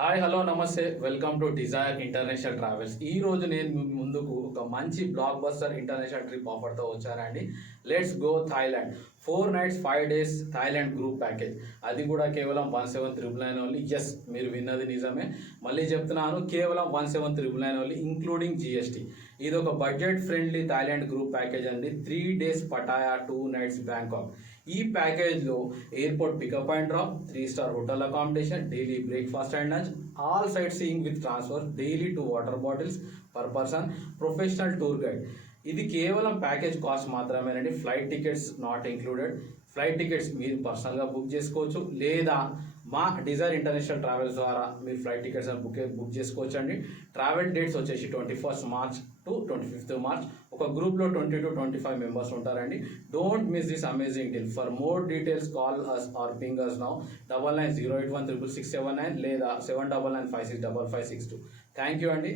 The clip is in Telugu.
హాయ్ హలో నమస్తే welcome to Dzire international travels. ఈ రోజు నేను మీ ముందుకు ఒక మంచి బ్లాక్ బస్టర్ ఇంటర్నేషనల్ ట్రిప్ ఆఫర్తో వచ్చానండి. Let's go Thailand. 4 nights 5 days Thailand group package. అది కూడా కేవలం 17,999 ఓన్లీ. ఎస్, మీరు విన్నది నిజమే. మళ్ళీ చెప్తున్నాను, కేవలం 17,999 ఓన్లీ ఇంక్లూడింగ్ జిఎస్టీ. ఇది ఒక budget friendly Thailand group package అండి. 3 days పటాయా, 2 nights బ్యాంకాక్. ఈ ప్యాకేజ్లో airport pickup and drop, 3-star hotel accommodation, daily breakfast and lunch, all sightseeing with transfer, daily 2 water bottles per person, professional tour guide. ఇది కేవలం ప్యాకేజ్ కాస్ట్ మాత్రమేనండి. Flight tickets not included. Flight tickets మీరు పర్సనల్గా బుక్ చేసుకోవచ్చు, లేదా మా డిజైర్ ఇంటర్నేషనల్ ట్రావెల్స్ ద్వారా మీరు ఫ్లైట్ టికెట్స్ బుక్ చేసుకోవచ్చు అండి. ట్రావెల్ డేట్స్ వచ్చేసి 21st March to 25th March. ఒక గ్రూప్లో 20 to 25 మెంబర్స్ ఉంటారండి. Don't miss this amazing deal. For more details call us or ping us now 99081667 లేదా 7995655562. థ్యాంక్ యూ అండి.